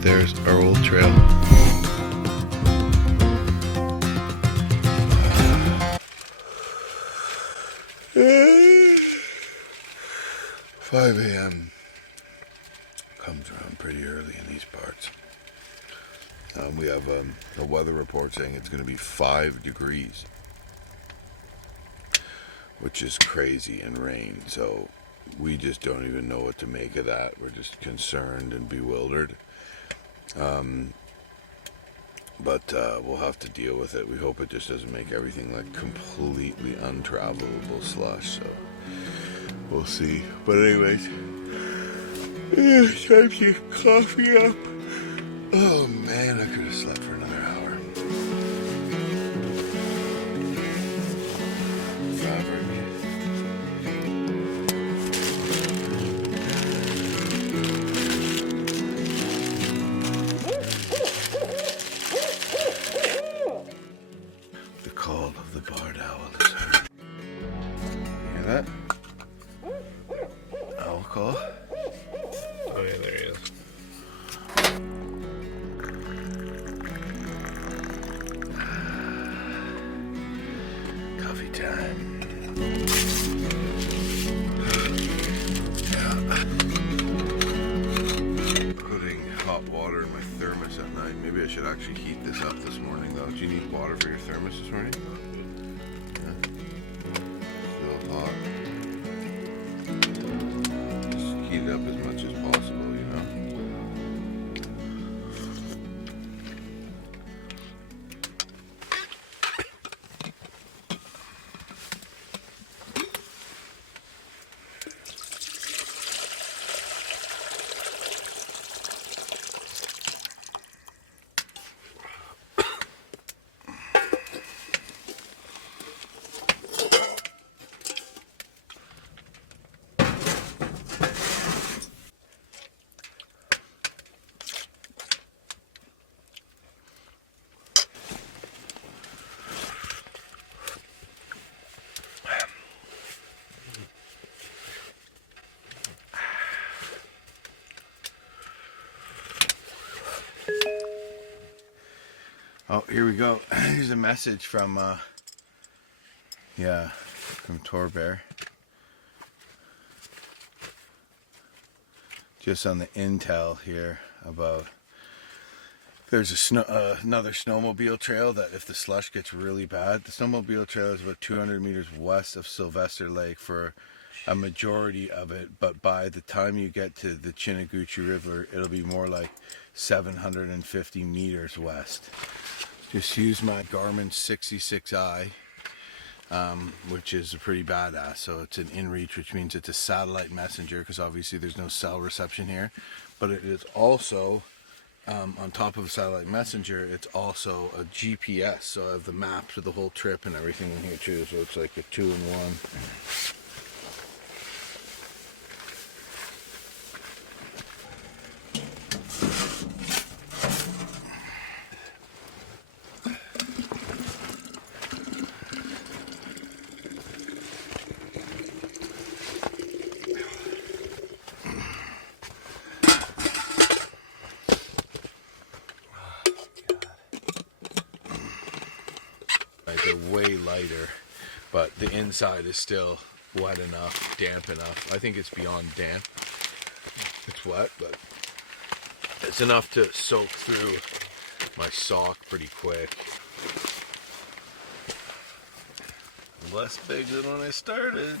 there's our old trail. 5 a.m. comes around pretty early in these parts. We have a weather report saying it's going to be 5 degrees, which is crazy, and rain. So we just don't even know what to make of that. We're just concerned and bewildered. But we'll have to deal with it. We hope it just doesn't make everything like completely untravelable slush. So we'll see. But anyways, it's time to get coffee up. Oh man, I could have slept for another hour. Fabric. The call of the barred owl is heard. You hear that? Owl call? Oh yeah, there he is. Coffee time. Putting hot water in my thermos at night. Maybe I should actually heat this up this morning though. Do you need water for your thermos this morning? Yeah. Still hot. Just heat it up as much as possible, you know? Oh, here we go. Here's a message from, from Torbear. Just on the intel here about there's another snowmobile trail that if the slush gets really bad, the snowmobile trail is about 200 meters west of Sylvester Lake for a majority of it, but by the time you get to the Chattahoochee River, it'll be more like 750 meters west. Just use my Garmin 66i, which is a pretty badass. So it's an INReach, which means it's a satellite messenger, because obviously there's no cell reception here. But it is also, on top of a satellite messenger, it's also a GPS. So I have the map for the whole trip and everything in here too. So it's like a 2-in-1. They're way lighter, but the inside is still wet enough, damp enough. I think it's beyond damp. It's wet, but it's enough to soak through my sock pretty quick. Less big than when I started.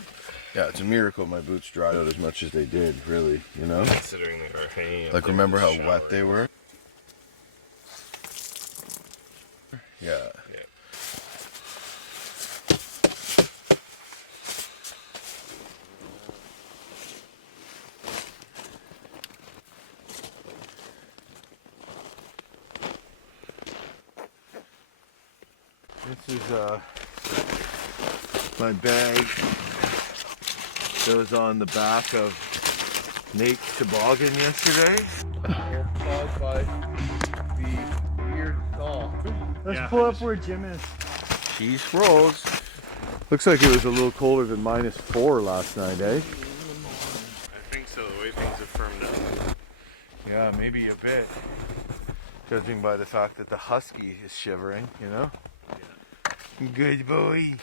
Yeah, it's a miracle my boots dried out as much as they did, really, you know? Considering they were hanging. Like, remember how wet they were? Yeah. This is my bag that was on the back of Nate's toboggan yesterday. Caused by the weird thaw. Let's pull up where Jim is. Cheese rolls. Looks like it was a little colder than -4 last night, eh? I think so, the way things have firmed up. Yeah, maybe a bit. Judging by the fact that the husky is shivering, you know? Yeah. Good boy.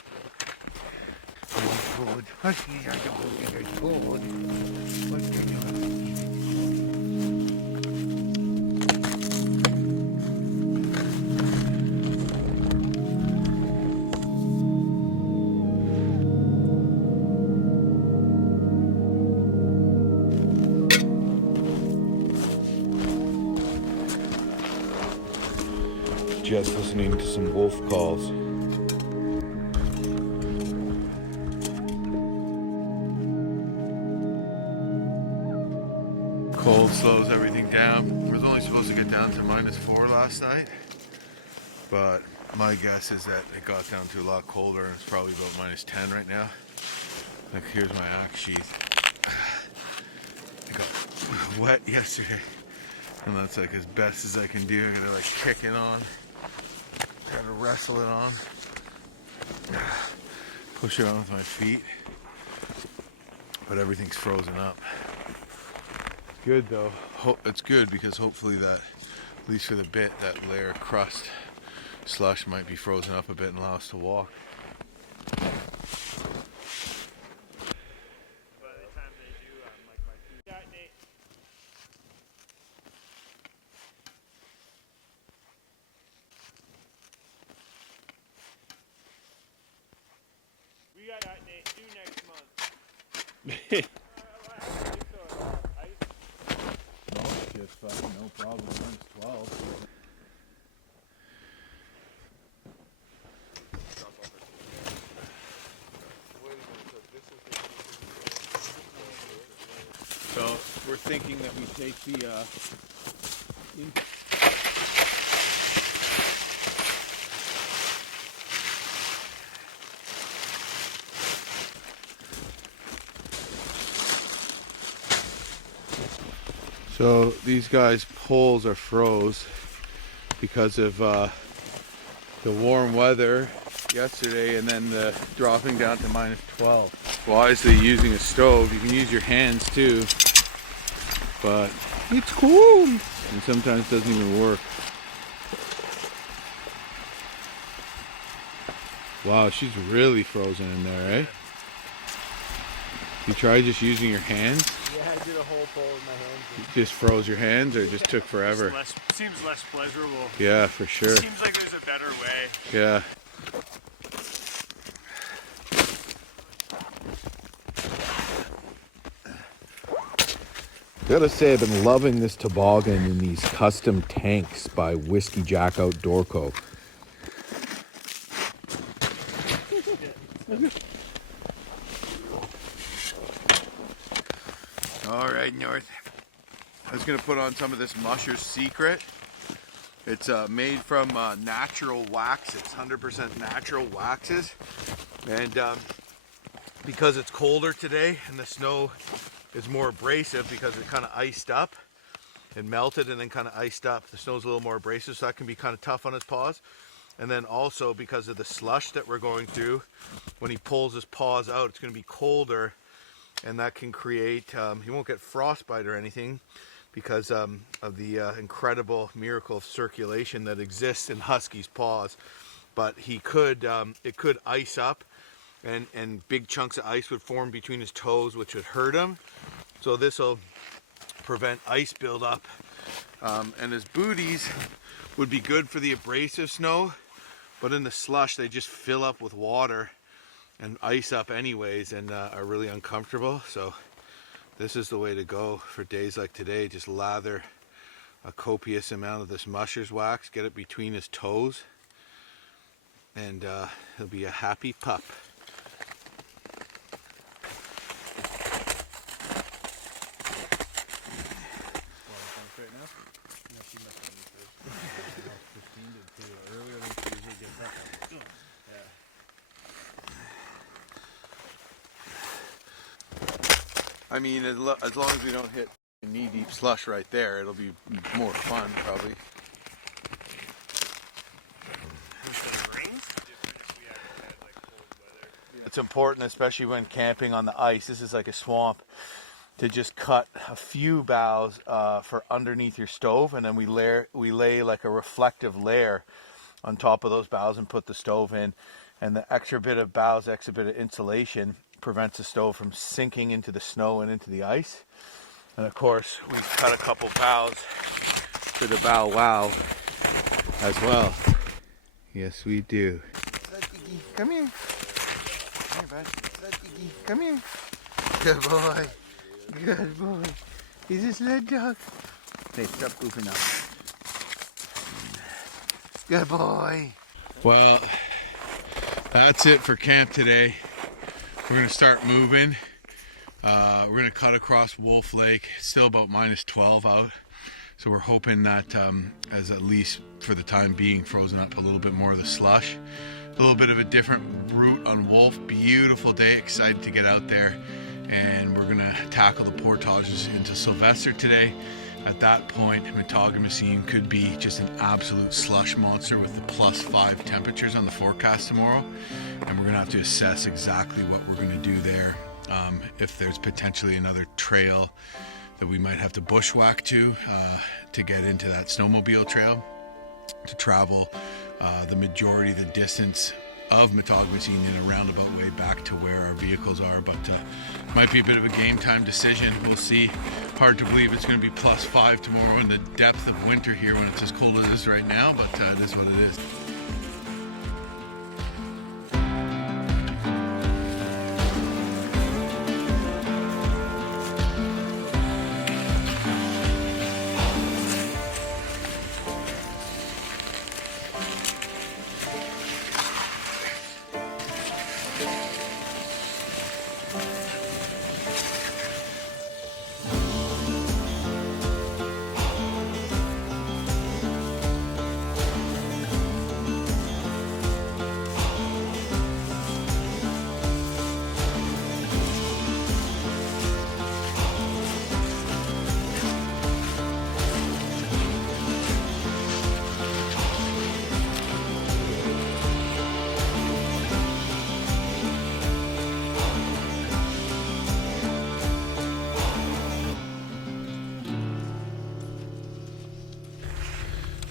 Very good. Huskies are the good. What's good, husky? Just listening to some wolf calls. Cold slows everything down. It was only supposed to get down to -4 last night, but my guess is that it got down to a lot colder and it's probably about -10 right now. Like, here's my axe sheath. I got wet yesterday, and that's like as best as I can do. I'm gonna like kick it on. Try to wrestle it on, push it on with my feet, but everything's frozen up. It's good though. It's good because hopefully that, at least for the bit, that layer of crust slush might be frozen up a bit and allow us to walk. We got Nate due next month. No, just fucking no problem. Mine's 12. So we're thinking that we take the So these guys' poles are froze because of the warm weather yesterday and then the dropping down to -12. Wisely using a stove. You can use your hands too, but it's cool and sometimes doesn't even work. Wow, she's really frozen in there, eh? You try just using your hands? Yeah, I did a whole pole with my hands. You just froze your hands or it just took forever? Seems less pleasurable. Yeah, for sure. Seems like there's a better way. Yeah. Gotta say, I've been loving this toboggan in these custom tanks by Whiskey Jack Outdoor Co. All right, North. I was gonna put on some of this Musher Secret. It's made from natural waxes, 100% natural waxes, and because it's colder today and the snow is more abrasive because it kind of iced up and melted and then kind of iced up. The snow's a little more abrasive, so that can be kind of tough on his paws. And then also because of the slush that we're going through, when he pulls his paws out, it's going to be colder, and that can create, he won't get frostbite or anything because of the incredible miracle of circulation that exists in Husky's paws. But he could, it could ice up, and big chunks of ice would form between his toes, which would hurt him. So this will prevent ice buildup. And his booties would be good for the abrasive snow, but in the slush they just fill up with water and ice up anyways and are really uncomfortable. So this is the way to go for days like today. Just lather a copious amount of this Musher's wax, get it between his toes, and he'll be a happy pup. I mean, as long as we don't hit knee-deep slush right there, it'll be more fun, probably. It's important, especially when camping on the ice. This is like a swamp, to just cut a few boughs for underneath your stove, and then we lay like a reflective layer on top of those boughs and put the stove in. And the extra bit of boughs, extra bit of insulation prevents the stove from sinking into the snow and into the ice. And of course, we cut a couple boughs for the bow wow as well. Yes, we do. Come here. Come here, bud. Come here. Good boy. Good boy. He's a sled dog. Hey, stop goofing up. Good boy. Well, that's it for camp today. We're going to start moving. We're going to cut across Wolf Lake. It's still about -12 out. So we're hoping that as at least for the time being frozen up a little bit more of the slush. A little bit of a different route on Wolf. Beautiful day. Excited to get out there. And we're going to tackle the portages into Sylvester today. At that point, Matagamasi could be just an absolute slush monster with the +5 temperatures on the forecast tomorrow. And we're going to have to assess exactly what we're going to do there. If there's potentially another trail that we might have to bushwhack to get into that snowmobile trail, to travel the majority of the distance of Matagamasi in a roundabout way back to where our vehicles are. But might be a bit of a game time decision. We'll see. Hard to believe it's going to be +5 tomorrow in the depth of winter here when it's as cold as it is right now, but it is what it is.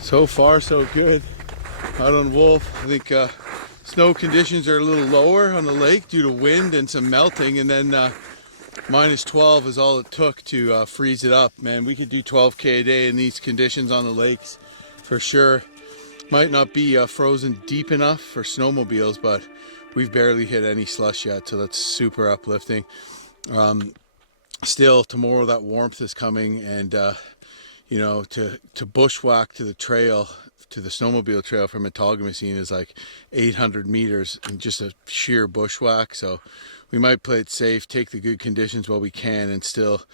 So far, so good. Out on Wolf, I think snow conditions are a little lower on the lake due to wind and some melting, and then -12 is all it took to freeze it up. Man, we could do 12K a day in these conditions on the lakes for sure. Might not be frozen deep enough for snowmobiles, but we've barely hit any slush yet, so that's super uplifting. Still, tomorrow that warmth is coming, and you know, to bushwhack to the trail, to the snowmobile trail from Matagamasi is like 800 meters and just a sheer bushwhack. So we might play it safe, take the good conditions while we can, and still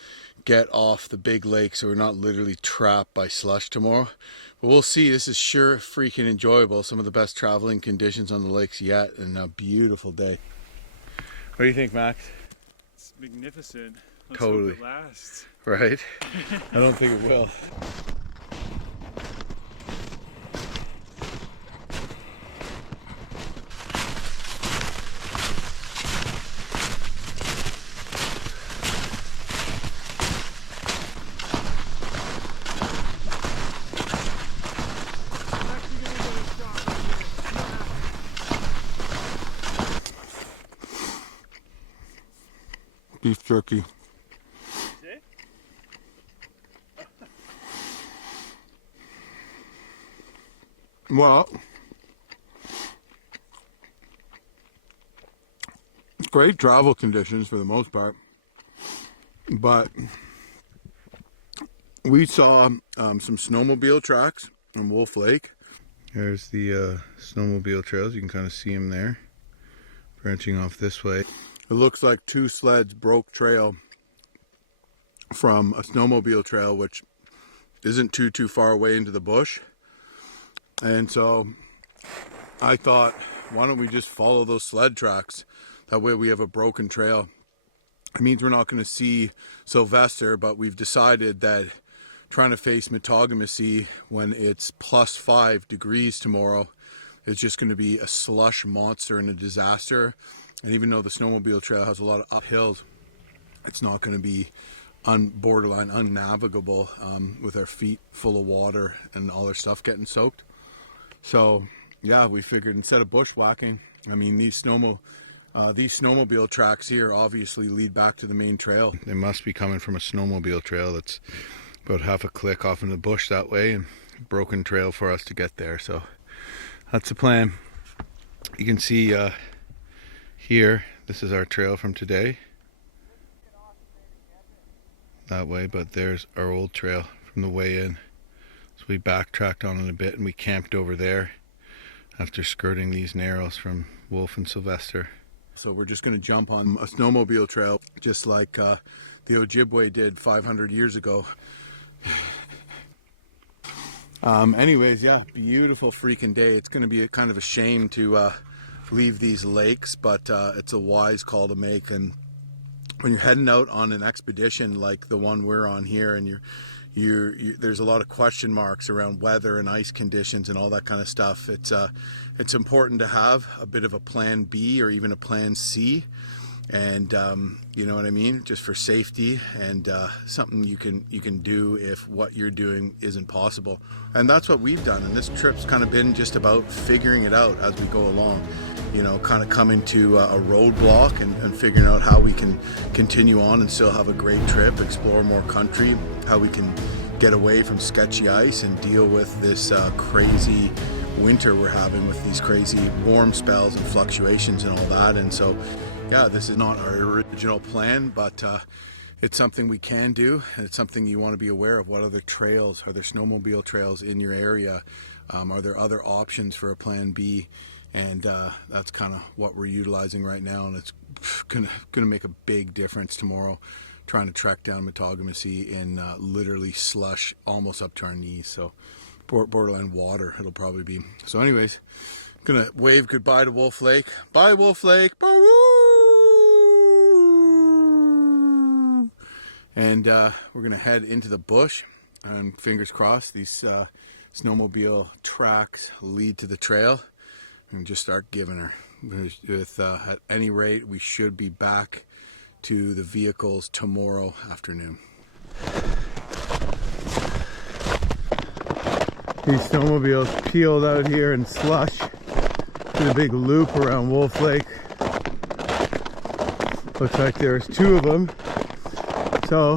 get off the big lake so we're not literally trapped by slush tomorrow. But we'll see. This is sure freaking enjoyable. Some of the best traveling conditions on the lakes yet, and a beautiful day. What do you think, Max? It's magnificent. Let's Totally. hope it lasts. Right? I don't think it will. Beef jerky. Well, great travel conditions for the most part, but we saw some snowmobile tracks on Wolf Lake. There's the snowmobile trails. You can kind of see them there, branching off this way. It looks like two sleds broke trail from a snowmobile trail, which isn't too far away into the bush. And so I thought, why don't we just follow those sled tracks? That way we have a broken trail. It means we're not going to see Sylvester, but we've decided that trying to face Matagamasi when it's +5 degrees tomorrow is just going to be a slush monster and a disaster. And even though the snowmobile trail has a lot of uphills, it's not going to be borderline unnavigable with our feet full of water and all our stuff getting soaked. So yeah, we figured instead of bushwhacking, I mean, these snowmobile tracks here obviously lead back to the main trail. They must be coming from a snowmobile trail that's about half a click off in the bush that way, and broken trail for us to get there. So that's the plan. You can see here, this is our trail from today that way, but there's our old trail from the way in. So we backtracked on it a bit and we camped over there after skirting these narrows from Wolf and Sylvester. So we're just going to jump on a snowmobile trail just like the Ojibwe did 500 years ago. Anyways, yeah, beautiful freaking day. It's going to be kind of a shame to leave these lakes, but it's a wise call to make. And when you're heading out on an expedition like the one we're on here, and there's a lot of question marks around weather and ice conditions and all that kind of stuff. It's important to have a bit of a plan B or even a plan C, and you know what I mean, just for safety, and something you can do if what you're doing isn't possible. And that's what we've done, and this trip's kind of been just about figuring it out as we go along, you know, kind of coming to a roadblock and figuring out how we can continue on and still have a great trip, explore more country, how we can get away from sketchy ice and deal with this crazy winter we're having with these crazy warm spells and fluctuations and all that. And so yeah, this is not our original plan, but it's something we can do, and it's something you want to be aware of. What other trails, are there snowmobile trails in your area? Are there other options for a plan B? And that's kind of what we're utilizing right now, and it's gonna make a big difference tomorrow, trying to track down Matagamasi in literally slush almost up to our knees, so borderline water it'll probably be. So anyways, I'm gonna wave goodbye to Wolf Lake. Bye, Wolf Lake. Bye. And we're gonna head into the bush, and fingers crossed these snowmobile tracks lead to the trail, and just start giving her. At any rate, we should be back to the vehicles tomorrow afternoon. These snowmobiles peeled out here in slush to the big loop around Wolf Lake. Looks like there's two of them. So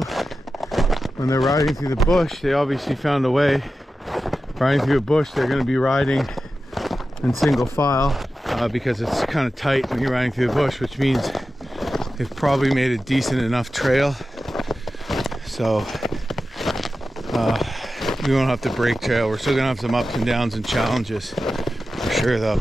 when they're riding through the bush, they obviously found a way. Riding through a bush, they're going to be riding in single file because it's kind of tight when you're riding through the bush, which means they've probably made a decent enough trail. So we won't have to break trail. We're still going to have some ups and downs and challenges for sure though.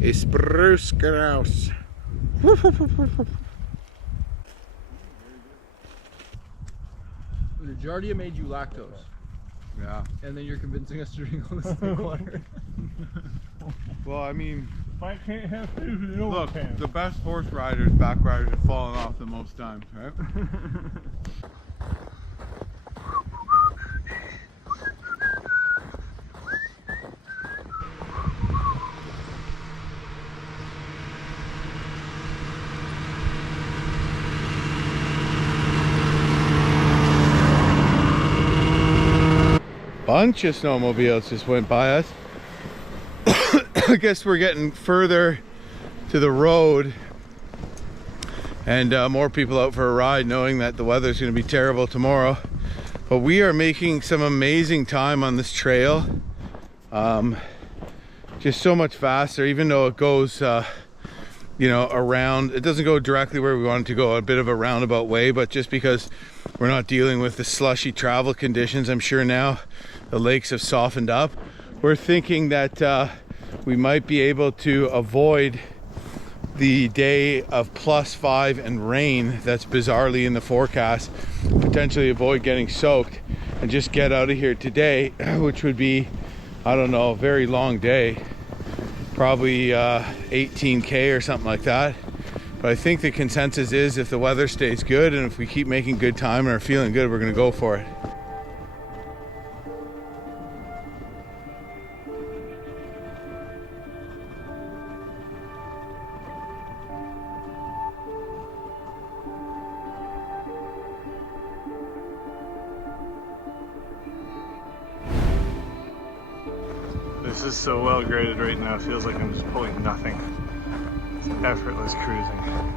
A spruce grouse. The Giardia made you lactose. Yeah. And then you're convincing us to drink all this thick water. Well, I mean, If I can't have food, no look, one can. the best horse riders, back riders, have fallen off the most times, right? Bunch of snowmobiles just went by us. I guess we're getting further to the road and more people out for a ride, knowing that the weather's going to be terrible tomorrow. But we are making some amazing time on this trail. Just so much faster, even though it goes you know, around. It doesn't go directly where we want it to go, a bit of a roundabout way, but just because we're not dealing with the slushy travel conditions, I'm sure now the lakes have softened up. We're thinking that we might be able to avoid the day of +5 and rain that's bizarrely in the forecast, potentially avoid getting soaked, and just get out of here today, which would be, I don't know, a very long day, probably 18K or something like that. But I think the consensus is if the weather stays good and if we keep making good time and are feeling good, we're gonna go for it. This is so well graded right now, it feels like I'm just pulling nothing. It's effortless cruising.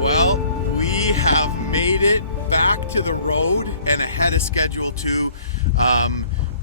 Well, we have made it back to the road and ahead of schedule too.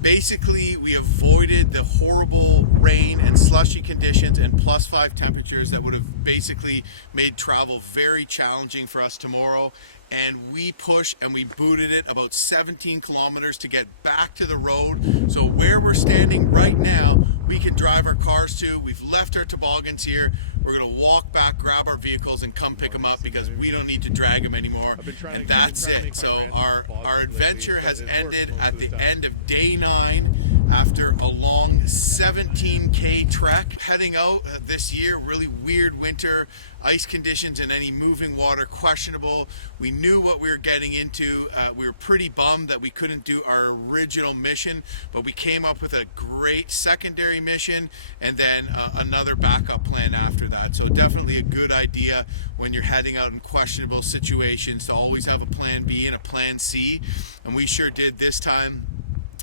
Basically, we avoided the horrible rain and slushy conditions and +5 temperatures that would have basically made travel very challenging for us tomorrow. And we pushed and we booted it about 17 kilometers to get back to the road. So where we're standing right now, we can drive our cars to. We've left our toboggans here. We're gonna walk back, grab our vehicles, and come pick them up because we don't need to drag them anymore. And that's it. So our adventure has ended at the end of day 9 after a long 17K trek. Heading out this year, really weird winter, ice conditions and any moving water questionable. We knew what we were getting into. We were pretty bummed that we couldn't do our original mission, but we came up with a great secondary mission and then another backup plan after that. So definitely a good idea when you're heading out in questionable situations to always have a plan B and a plan C, and we sure did this time.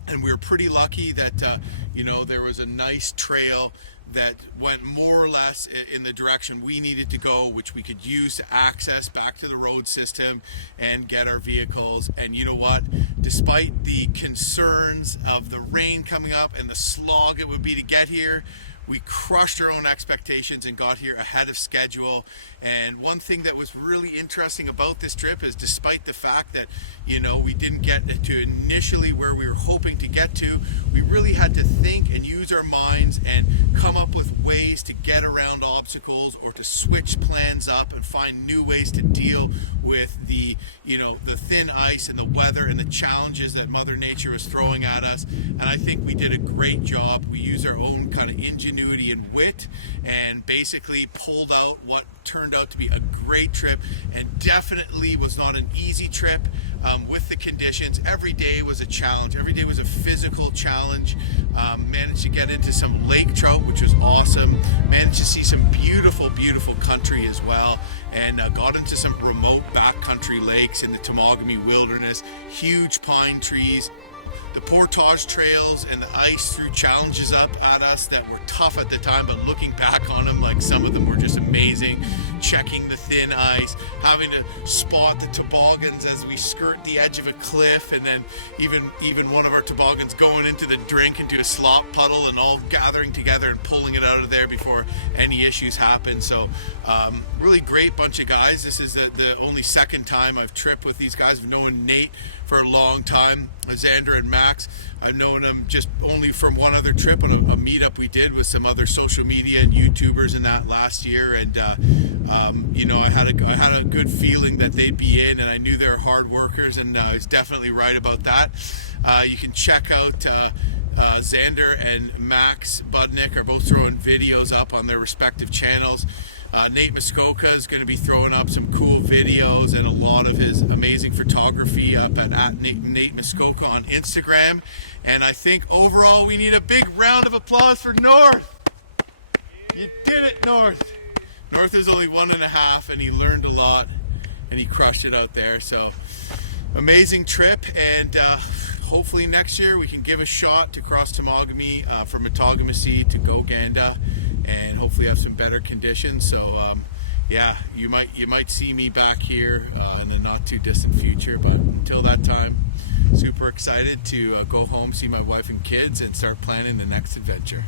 And we were pretty lucky that you know, there was a nice trail that went more or less in the direction we needed to go, which we could use to access back to the road system and get our vehicles. And you know what? Despite the concerns of the rain coming up and the slog it would be to get here, we crushed our own expectations and got here ahead of schedule. And one thing that was really interesting about this trip is despite the fact that, you know, we didn't get to initially where we were hoping to get to, we really had to think and use our minds and come up with ways to get around obstacles or to switch plans up and find new ways to deal with the, you know, the thin ice and the weather and the challenges that Mother Nature was throwing at us. And I think we did a great job. We used our own kind of ingenuity and wit and basically pulled out what turned out to be a great trip, and definitely was not an easy trip with the conditions. Every day was a challenge. Every day was a physical challenge. Managed to get into some lake trout, which was awesome. Managed to see some beautiful, beautiful country as well, and got into some remote backcountry lakes in the Temagami wilderness. Huge pine trees. The portage trails and the ice threw challenges up at us that were tough at the time, but looking back on them, like some of them were just amazing. Checking the thin ice, having to spot the toboggans as we skirt the edge of a cliff, and then even one of our toboggans going into the drink into a slop puddle and all gathering together and pulling it out of there before any issues happen. So really great bunch of guys. This is the only second time I've tripped with these guys. I've known Nate for a long time. Xander and Max, I've known them just only from one other trip on a meetup we did with some other social media and YouTubers in that last year, and you know, I had a good feeling that they'd be in, and I knew they were hard workers, and I was definitely right about that. You can check out Xander and Max Budnick are both throwing videos up on their respective channels. Nate Muskoka is going to be throwing up some cool videos and a lot of his amazing photography up at Nate Muskoka on Instagram. And I think overall we need a big round of applause for North. You did it, North. North is only 1.5 and he learned a lot and he crushed it out there. So amazing trip, and hopefully next year we can give a shot to cross Temagami from Matagamasi to Goganda, and hopefully have some better conditions. So yeah, you might see me back here in the not too distant future, but until that time, super excited to go home, see my wife and kids, and start planning the next adventure.